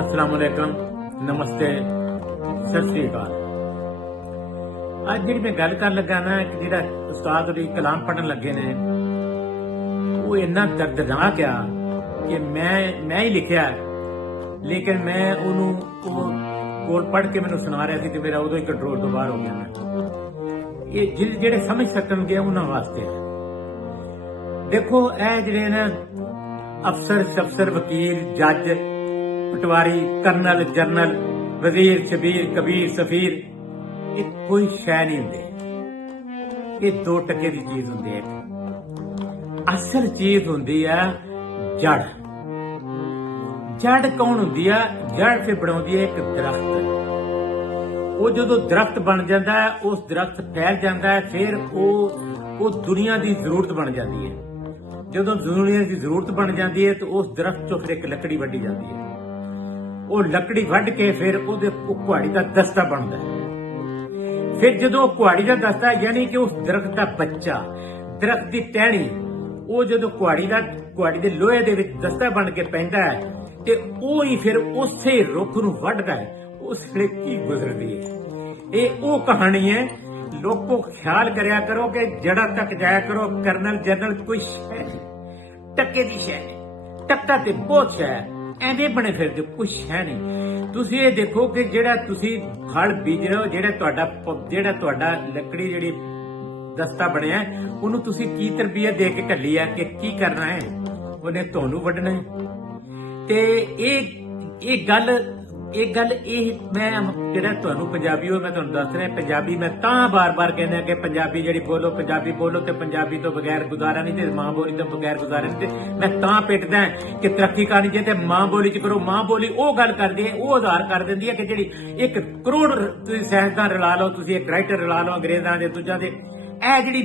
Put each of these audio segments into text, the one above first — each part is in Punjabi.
अस्सलाम वालेकुम, नमस्ते, सत श्री अकाल। ਅੱਜ ਜਿਹੜੀ ਮੈਂ ਗੱਲ ਕਰਨ ਲੱਗਾ ਨਾ ਕਿ ਜਿਹੜਾ ਉਸਤਾਦ ਉਹਦੀ ਕਲਾਮ ਪੜਨ ਲੱਗੇ ਨੇ ਉਹ ਇੰਨਾ ਦਰਦਨਾਕ ਆ ਕਿ ਮੈਂ ਹੀ ਲਿਖਿਆ, ਲੇਕਿਨ ਮੈਂ ਉਹਨੂੰ ਉਹ ਕੋਲ ਪੜ੍ਹ ਕੇ ਮੈਨੂੰ ਸੁਣਾ ਰਿਹਾ ਸੀ ਤੇ ਮੇਰਾ ਉਦੋਂ ਹੀ ਕੰਟਰੋਲ ਤੋਂ ਬਾਹਰ ਹੋ ਗਿਆ। ਮੈਂ ਇਹ ਜਿਹੜੇ ਸਮਝ ਸਕਣਗੇ ਉਹਨਾਂ ਵਾਸਤੇ ਦੇਖੋ, ਇਹ ਜਿਹੜੇ ਨਾ ਅਫਸਰ ਵਕੀਲ ਜੱਜ पटवारी करनल जनरल वजीर शबीर कबीर सफीर ये कोई शै नहीं होंगे। ये 2 टके की चीज होंगी है। असल चीज होंगी है जड़। जड़ कौन होंगी है? जड़ से बनाती है एक दरख्त। वो जो दरख्त बन जाता है उस दरख्त फैल जाता है, फिर वो दुनिया की जरूरत बन जाती है। जो दुनिया की जरूरत बन जाती है तो उस दरख्त चो फिर एक लकड़ी वड्डी जाती है। ਉਹ ਲੱਕੜੀ ਵੱਢ ਕੇ ਫਿਰ ਉਹਦੇ ਕੁਹਾੜੀ ਦਾ ਦਸਤਾ ਬਣਦਾ ਹੈ। ਫਿਰ ਜਦੋਂ ਕੁਹਾੜੀ ਦਾ ਦਸਤਾ ਯਾਨੀ ਕਿ ਉਸ ਦਰਖਤ ਦਾ ਬੱਚਾ, ਦਰਖਤ ਦੀ ਟਹਿਣੀ, ਉਹ ਜਦੋਂ ਕੁਹਾੜੀ ਦੇ ਲੋਹੇ ਦੇ ਵਿੱਚ ਦਸਤਾ ਬਣ ਕੇ ਪੈਂਦਾ ਹੈ ਤੇ ਉਹ ਹੀ ਫਿਰ ਉਸੇ ਰੁੱਖ ਨੂੰ ਵੱਢਦਾ ਹੈ। ਉਸ ਵੇਲੇ ਕੀ ਗੁਜ਼ਰਦੀ ਹੈ, ਇਹ ਉਹ ਕਹਾਣੀ ਹੈ। ਲੋਕੋ ਖਿਆਲ ਕਰਿਆ ਕਰੋ ਕਿ ਜੜਾ ਤੱਕ ਜਾਇਆ ਕਰੋ। ਕਰਨਲ ਜਨਰਲ ਕੋਈ ਸ਼ੈ ਨਹੀਂ, ਟੱਕੇ ਦੀ ਸ਼ੈ ਨਹੀਂ। ਟੱਕਾ ਤੇ ਬਹੁਤ ਸ਼ੈ ਐਵੇਂ ਬਣੇ ਫਿਰਦੇ, ਕੁਛ ਹੈ ਨਹੀਂ। ਤੁਸੀਂ ਇਹ ਦੇਖੋ ਕਿ ਜਿਹੜਾ ਤੁਸੀਂ ਫਲ ਬੀਜ ਰਹੇ ਹੋ, ਜਿਹੜਾ ਤੁਹਾਡਾ ਲੱਕੜੀ ਜਿਹੜੀ ਦਸਤਾ ਬਣਿਆ ਉਹਨੂੰ ਤੁਸੀਂ ਕੀ ਤਰਬੀਅਤ ਦੇ ਕੇ ਘੱਲੀ ਆ ਕਿ ਕੀ ਕਰਨਾ ਹੈ, ਉਹਨੇ ਤੁਹਾਨੂੰ ਵੱਢਣਾ ਹੈ। ਤੇ ਇਹ ਗੱਲ ਮੈਂ ਜਿਹੜਾ ਤੁਹਾਨੂੰ ਪੰਜਾਬੀ ਹੋ ਮੈਂ ਤੁਹਾਨੂੰ ਦੱਸ ਰਿਹਾ, ਪੰਜਾਬੀ ਮੈਂ ਤਾਂ ਬਾਰ-ਬਾਰ ਕਹਿੰਦਾ ਕਿ ਪੰਜਾਬੀ ਜਿਹੜੀ ਬੋਲੋ, ਪੰਜਾਬੀ ਬੋਲੋ ਤੇ ਪੰਜਾਬੀ ਤੋਂ ਬਗੈਰ ਗੁਜ਼ਾਰਾ ਨਹੀਂ ਤੇ ਮਾਂ ਬੋਲੀ ਤੋਂ ਬਗੈਰ ਗੁਜ਼ਾਰਾ ਨਹੀਂ। ਤੇ ਮੈਂ ਤਾਂ ਪਿੱਟਦਾ ਕਿ ਤਰੱਕੀ ਕਰਨੀ ਜੇ ਤੇ ਮਾਂ ਬੋਲੀ ਚ ਕਰੋ। ਮਾਂ ਬੋਲੀ ਉਹ ਗੱਲ ਕਰਦੀ ਹੈ, ਉਹ ਆਧਾਰ ਕਰ ਦਿੰਦੀ ਹੈ ਕਿ ਜਿਹੜੀ 1 ਕਰੋੜ ਤੁਸੀਂ ਸਾਇੰਸਦਾਨ ਰਲਾ ਲਓ, ਤੁਸੀਂ ਇੱਕ ਰਾਈਟਰ ਰਲਾ ਲਓ ਅੰਗਰੇਜ਼ਾਂ ਦੇ ਦੂਜਾ ਦੇ। ਇਹ ਜਿਹੜੀ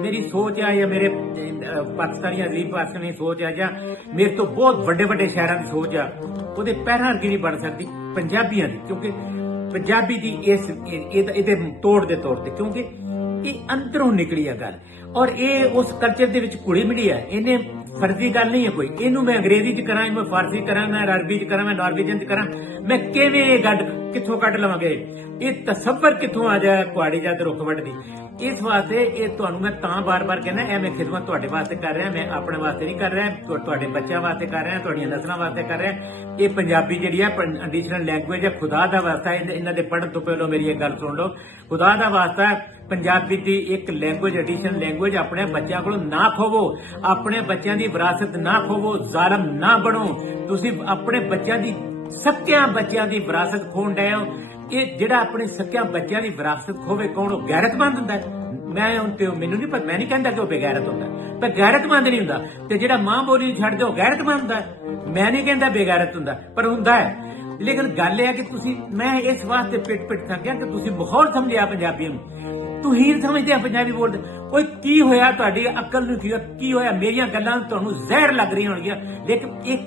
ਮੇਰੀ ਸੋਚ ਆ ਜਾਂ ਮੇਰੇ ਪਾਕਿਸਤਾਨੀ ਅਜ਼ੀਮ ਪਾਕਿਸਤਾਨੀ ਦੀ ਸੋਚ ਆ ਜਾਂ ਮੇਰੇ ਤੋਂ ਬਹੁਤ ਵੱਡੇ ਸ਼ਹਿਰਾਂ ਦੀ ਸੋਚ ਆ, ਉਹਦੇ ਪੈਰਾਂ ਵਰਗੀ ਨਹੀਂ ਬਣ ਸਕਦੀ ਪੰਜਾਬੀਆਂ ਦੀ। ਕਿਉਂਕਿ ਪੰਜਾਬੀ ਦੀ ਇਹਦੇ ਤੋੜ ਦੇ ਤੌਰ ਤੇ, ਕਿਉਂਕਿ ਇਹ ਅੰਦਰੋਂ ਨਿਕਲੀ ਆ ਗੱਲ ਔਰ ਇਹ ਉਸ ਕਲਚਰ ਦੇ ਵਿੱਚ ਘੁਲੀ ਮਿਲੀ ਆ। ਇਹਨੇ ਫਰਜ਼ੀ ਗੱਲ ਨਹੀਂ ਹੈ ਕੋਈ। ਇਹਨੂੰ ਮੈਂ ਅੰਗਰੇਜ਼ੀ ਚ ਕਰਾਂ, ਮੈਂ ਫਾਰਸੀ ਕਰਾਂ, ਮੈਂ ਅਰਬੀ ਚ ਕਰਾਂ, ਮੈਂ ਨਾਰਵੇਜਨ ਚ ਕਰਾਂ, ਮੈਂ ਕਿਵੇਂ ਇਹ ਗੱਲ ਕਿੱਥੋਂ ਕੱਢ ਲਵਾਂਗੇ? ਇਹ ਤਸੱਵਰ ਕਿੱਥੋਂ ਆ ਜਾਏ ਕੁਹਾੜੀ ਜਾਂ ਰੁੱਖ ਵੱਢਦੀ? ਇਸ ਵਾਸਤੇ ਇਹ ਤੁਹਾਨੂੰ ਮੈਂ ਤਾਂ ਬਾਰ-ਬਾਰ ਕਹਿੰਦਾ, ਇਹ ਮੈਂ ਖਿਦਮਤ ਤੁਹਾਡੇ ਵਾਸਤੇ ਕਰ ਰਿਹਾ, ਮੈਂ ਆਪਣੇ ਵਾਸਤੇ ਨਹੀਂ ਕਰ ਰਿਹਾ, ਤੁਹਾਡੇ ਬੱਚਿਆਂ ਵਾਸਤੇ ਕਰ ਰਿਹਾ, ਤੁਹਾਡੀਆਂ ਨਸਲਾਂ ਵਾਸਤੇ ਕਰ ਰਿਹਾ। ਇਹ ਪੰਜਾਬੀ ਜਿਹੜੀ ਹੈ ਐਡੀਸ਼ਨਲ ਲੈਂਗੁਏਜ ਹੈ, ਖੁਦਾ ਦਾ ਵਾਸਤਾ। ਇਹਨਾਂ ਦੇ ਪੜ੍ਹਨ ਤੋਂ ਪਹਿਲਾਂ ਮੇਰੀ ਇੱਕ ਗੱਲ ਸੁਣ ਲਓ, ਖੁਦਾ ਦਾ ਵਾਸਤਾ ਪੰਜਾਬੀ ਦੀ ਇੱਕ ਲੈਂਗੁਏਜ, ਐਡੀਸ਼ਨਲ ਲੈਂਗੁਏਜ ਆਪਣੇ ਬੱਚਿਆਂ ਕੋਲੋਂ ਨਾ ਖੋਵੋ। ਆਪਣੇ ਬੱਚਿਆਂ ਦੀ ਵਿਰਾਸਤ ਨਾ ਖੋਵੋ, ਜ਼ਾਲਮ ਨਾ ਬਣੋ। ਤੁਸੀਂ ਆਪਣੇ ਬੱਚਿਆਂ ਦੀ, ਸਕਿਆਂ ਬੱਚਿਆਂ ਦੀ ਵਿਰਾਸਤ ਖੋਣ ਡਏ ਹੋ। ਇਹ ਜਿਹੜਾ ਆਪਣੇ ਸਕਿਆਂ ਬੱਚਿਆਂ ਦੀ ਵਿਰਾਸਤ ਖੋਵੇ ਕੌਣ? ਉਹ ਗੈਰਤਮੰਦ ਹੁੰਦਾ। ਮੈਨੂੰ ਨਹੀਂ ਪਤਾ, ਮੈਂ ਨਹੀਂ ਕਹਿੰਦਾ ਕਿ ਉਹ ਬੇਗੈਰਤ ਹੁੰਦਾ, ਪਰ ਗੈਰਤਮੰਦ ਨਹੀਂ ਹੁੰਦਾ। ਤੇ ਜਿਹੜਾ ਮਾਂ ਬੋਲੀ ਛੱਡ ਦਿਓ ਗੈਰਤਮੰਦ ਹੁੰਦਾ। ਮੈਂ ਨਹੀਂ ਕਹਿੰਦਾ ਬੇਗੈਰਤ ਹੁੰਦਾ, ਪਰ ਹੁੰਦਾ ਹੈ। ਲੇਕਿਨ ਗੱਲ ਇਹ ਹੈ ਕਿ ਮੈਂ ਇਸ ਵਾਸਤੇ ਪਿੱਟ ਥੱਕਿਆ ਕਿ ਤੁਸੀਂ ਮਾਹੌਲ ਸਮਝਿਆ ਪੰਜਾਬੀਆਂ ਨੂੰ, ਤੁਸੀਂ ਸਮਝਦੇ ਆ ਪੰਜਾਬੀ ਬੋਲਦੇ। ਕੋਈ ਕੀ ਹੋਇਆ ਤੁਹਾਡੀ ਅਕਲ ਨੂੰ? ਕੀ ਹੋਇਆ? ਮੇਰੀਆਂ ਗੱਲਾਂ ਤੁਹਾਨੂੰ ਜ਼ਹਿਰ ਲੱਗ ਰਹੀਆਂ ਹੋਣਗੀਆਂ, ਲੇਕਿਨ ਇਹ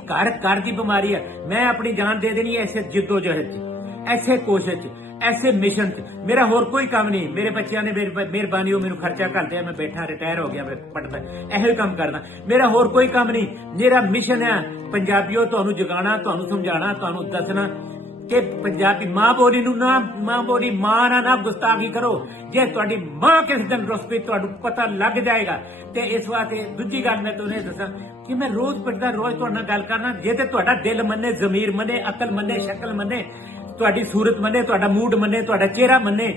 ਘਰ ਦੀ ਬਿਮਾਰੀ ਹੈ। ਮੈਂ ਆਪਣੀ ਜਾਨ ਦੇ ਦੇਣੀ ਐਸੇ ਜਿੱਦੋ ਜਹਿਦ ਚ, ਐਸੇ ਕੋਸ਼ਿਸ਼ ਚ, ਐਸੇ ਮਿਸ਼ਨ ਚ। ਮੇਰਾ ਹੋਰ ਕੋਈ ਕੰਮ ਨਹੀਂ। ਮੇਰੇ ਬੱਚਿਆਂ ਨੇ ਮਿਹਰਬਾਨੀ ਉਹ ਮੈਨੂੰ ਖਰਚਾ ਕਰਦੇ ਆ, ਮੈਂ ਬੈਠਾ ਰਿਟਾਇਰ ਹੋ ਗਿਆ, ਮੈਂ ਪੜਦਾ ਇਹੋ ਹੀ ਕੰਮ ਕਰਦਾ। ਮੇਰਾ ਹੋਰ ਕੋਈ ਕੰਮ ਨਹੀਂ। ਮੇਰਾ ਮਿਸ਼ਨ ਹੈ ਪੰਜਾਬੀਓ ਤੁਹਾਨੂੰ ਜਗਾਉਣਾ, ਤੁਹਾਨੂੰ ਸਮਝਾਉਣਾ, ਤੁਹਾਨੂੰ ਦੱਸਣਾ ਕਿ ਪੰਜਾਬੀ ਮਾਂ ਬੋਲੀ ਨੂੰ ਮਾਂ ਬੋਲੀ ਮਾਂ ਨਾ ਗੁਸਤਾਖੀ ਕਰੋ। ਜੇ ਤੁਹਾਡੀ ਮਾਂ ਕਿਸ ਦਿਨ ਰੁੱਸ ਪਈ ਤੁਹਾਨੂੰ ਪਤਾ ਲੱਗ ਜਾਏਗਾ। ਤੇ ਇਸ ਵਾਸਤੇ ਦੂਜੀ ਗੱਲ ਮੈਂ ਤੁਹਾਨੂੰ ਇਹ ਦੱਸਾਂ ਕਿ ਮੈਂ ਰੋਜ਼ ਪੜਦਾ, ਰੋਜ਼ ਤੁਹਾਡੇ ਨਾਲ ਗੱਲ ਕਰਨਾ। ਜੇ ਤੇ ਤੁਹਾਡਾ ਦਿਲ ਮੰਨੇ, ਜ਼ਮੀਰ ਮੰਨੇ, ਅਕਲ ਮੰਨੇ, ਸ਼ਕਲ ਮੰਨੇ, ਤੁਹਾਡੀ ਸੂਰਤ ਮੰਨੇ, ਤੁਹਾਡਾ ਮੂਡ ਮੰਨੇ, ਤੁਹਾਡਾ ਚਿਹਰਾ ਮੰਨੇ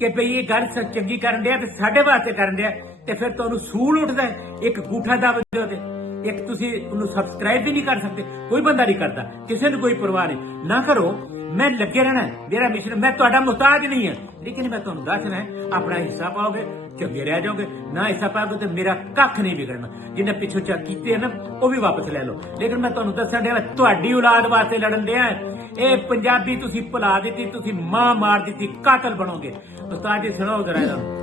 ਕਿ ਭਈ ਇਹ ਗੱਲ ਚੰਗੀ ਕਰਨ ਡਿਆ ਤੇ ਸਾਡੇ ਵਾਸਤੇ ਕਰਨ ਡਿਆ, ਤੇ ਫਿਰ ਤੁਹਾਨੂੰ ਸੂਲ ਉੱਠਦਾ। ਇੱਕ ਗੂਠਾ ਦੱਬ ਦਿਓ ਤੇ ਇੱਕ ਤੁਸੀਂ ਉਹਨੂੰ ਸਬਸਕ੍ਰਾਈਬ ਵੀ ਨਹੀਂ ਕਰ ਸਕਦੇ। ਕੋਈ ਬੰਦਾ ਨਹੀਂ ਕਰਦਾ, ਕਿਸੇ ਨੂੰ ਕੋਈ ਪਰਵਾਹ ਨਹੀਂ। ਨਾ ਕਰੋ, ਮੈਂ ਲੱਗੇ ਰਹਿਣਾ, ਮੇਰਾ ਮਿਸ਼ਨ। ਮੈਂ ਤੁਹਾਡਾ ਮੁਹਤਾਜ ਨਹੀਂ ਹਾਂ, ਲੇਕਿਨ ਮੈਂ ਤੁਹਾਨੂੰ ਦੱਸਣਾ ਹੈ ਆਪਣਾ ਹਿੱਸਾ ਪਾਓਗੇ ਚੰਗੇ ਰਹਿ ਜਾਓਗੇ, ਨਾ ਹਿੱਸਾ ਪਾਓਗੇ ਤੇ ਮੇਰਾ ਕੱਖ ਨਹੀਂ ਵਿਗੜਨਾ। ਜਿਹਨੇ ਪਿੱਛੋਂ ਚੱਕ ਕੀਤੇ ਨਾ ਉਹ ਵੀ ਵਾਪਸ ਲੈ ਲਓ। ਲੇਕਿਨ ਮੈਂ ਤੁਹਾਨੂੰ ਦੱਸਣ ਡਿਆ ਤੁਹਾਡੀ ਔਲਾਦ ਵਾਸਤੇ ਲੜਨ ਡਿਆ। ਇਹ ਪੰਜਾਬੀ ਤੁਸੀਂ ਭੁਲਾ ਦਿੱਤੀ, ਤੁਸੀਂ ਮਾਂ ਮਾਰ ਦਿੱਤੀ, ਕਾਤਲ ਬਣੋਗੇ। ਉਸਤਾਦ ਜੀ ਸੁਣਾਓ ਜ਼ਰਾ ਇਹਨਾਂ ਨੂੰ।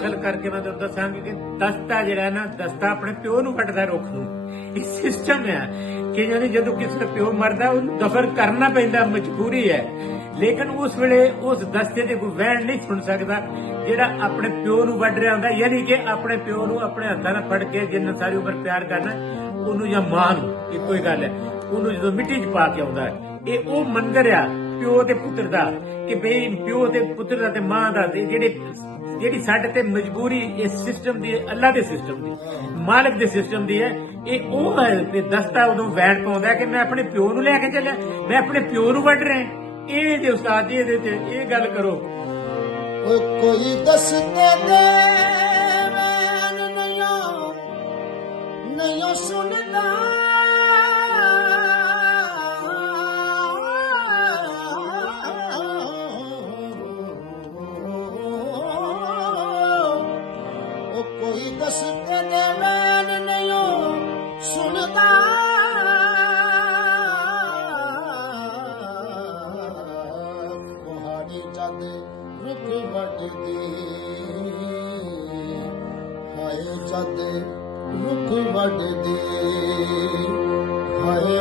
ਨਕਲ ਕਰਕੇ ਮੈਂ ਤੁਹਾਨੂੰ ਦੱਸਾਂਗੀ ਕਿ ਦਸਤਾ ਜਿਹੜਾ ਹੈ ਨਾ, ਦਸਤਾ ਆਪਣੇ ਪਿਓ ਨੂੰ ਕੱਟਦਾ ਰੁੱਖ ਨੂੰ। ਇਹ ਸਿਸਟਮ ਹੈ ਕਿ ਯਾਨੀ ਜਦੋਂ ਕਿਸੇ ਦਾ ਪਿਓ ਮਰਦਾ ਉਹਨੂੰ ਦਫਨ ਕਰਨਾ ਪੈਂਦਾ, ਮਜਬੂਰੀ ਹੈ। ਲੇਕਿਨ ਉਸ ਵੇਲੇ ਉਸ ਦਸਤੇ ਤੇ ਕੋਈ ਵਹਿਣ ਨਹੀਂ ਸੁਣ ਸਕਦਾ ਜਿਹੜਾ ਆਪਣੇ ਪਿਓ ਨੂੰ ਵੱਢ ਰਿਹਾ ਹੁੰਦਾ, ਯਾਨੀ ਕਿ ਆਪਣੇ ਪਿਓ ਨੂੰ ਆਪਣੇ ਹੱਥਾਂ ਨਾਲ ਫੜ ਕੇ ਜਿੰਨਾ ਸਾਰੀ ਉਮਰ ਪਿਆਰ ਕਰਨਾ ਉਹਨੂੰ, ਜਾਂ ਮਾਂ ਨੂੰ, ਇੱਕੋ ਹੀ ਗੱਲ ਹੈ, ਉਹਨੂੰ ਜਦੋਂ ਮਿੱਟੀ 'ਚ ਪਾ ਕੇ ਆਉਂਦਾ ਹੈ। ਇਹ ਉਹ ਮੰਦਰ ਆ ਪਿਓ ਤੇ ਪੁੱਤਰ ਦਾ, ਕਿ ਬਈ ਪਿਓ ਤੇ ਪੁੱਤਰ ਦਾ ਤੇ ਮਾਂ ਦਾ, ਜਿਹੜੀ ਸਾਡੇ ਤੇ ਮਜਬੂਰੀ ਇਸ ਸਿਸਟਮ ਦੀ, ਅੱਲਾ ਦੇ ਸਿਸਟਮ ਦੀ, ਮਾਲਕ ਦੇ ਸਿਸਟਮ ਦੀ ਹੈ। ਇਹ ਉਹ ਹੈ ਤੇ ਦਸਤਾ ਉਦੋਂ ਵੈਣ ਪਾਉਂਦਾ ਕਿ ਮੈਂ ਆਪਣੇ ਪਿਓ ਨੂੰ ਲੈ ਕੇ ਚੱਲਿਆ, ਮੈਂ ਆਪਣੇ ਪਿਓ ਨੂੰ ਵੱਢ ਰਿਹਾ। ਇਹ ਜੇ ਉਸਤਾਦ ਜੀ ਇਹਦੇ ਤੇ ਇਹ ਗੱਲ ਕਰੋ। ਕੋਈ ਦਸਤੇ ਦੇ ਵੈਣ ਨਹੀਂ ਸੁਣਦਾ, ਕੋਈ ਦਸਤੇ ਦੇ ਵੈਣ ਨਹੀਂ ਸੁਣਦਾ। ਕੁਹਾੜੀ ਜਦ ਰੁੱਖ ਵੱਢਦੇ, ਹਾਏ ਜਦ ਰੁੱਖ ਵੱਢਦੇ, ਹਾਏ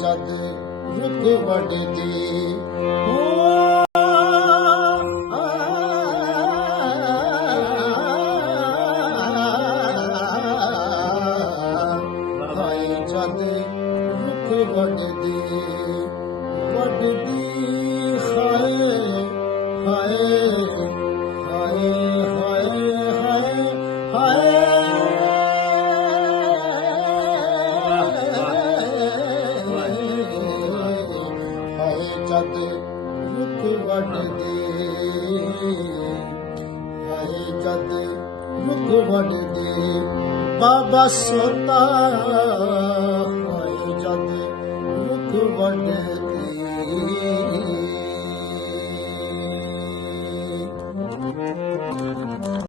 ਜਦ ਰੁੱਖ ਵੱਢਦੇ। ਜਦ ਰੁੱਖ ਵੱਢਦੇ, ਵੱਢਦੀ ਹਾਏ ਹਾਏ ਹਾਏ ਹਾਏ ਹਾਏ ਹਾਏ ਜਦ ਰੁੱਖ ਵੱਢਦੇ, ਹਾਏ ਜਦ ਰੁੱਖ ਵੱਢਦੇ। ਬਾਬਾ ਸੋਤਾ ਹਾਏ ਜਦ ਰੁੱਖ ਵੱਢਦੇ।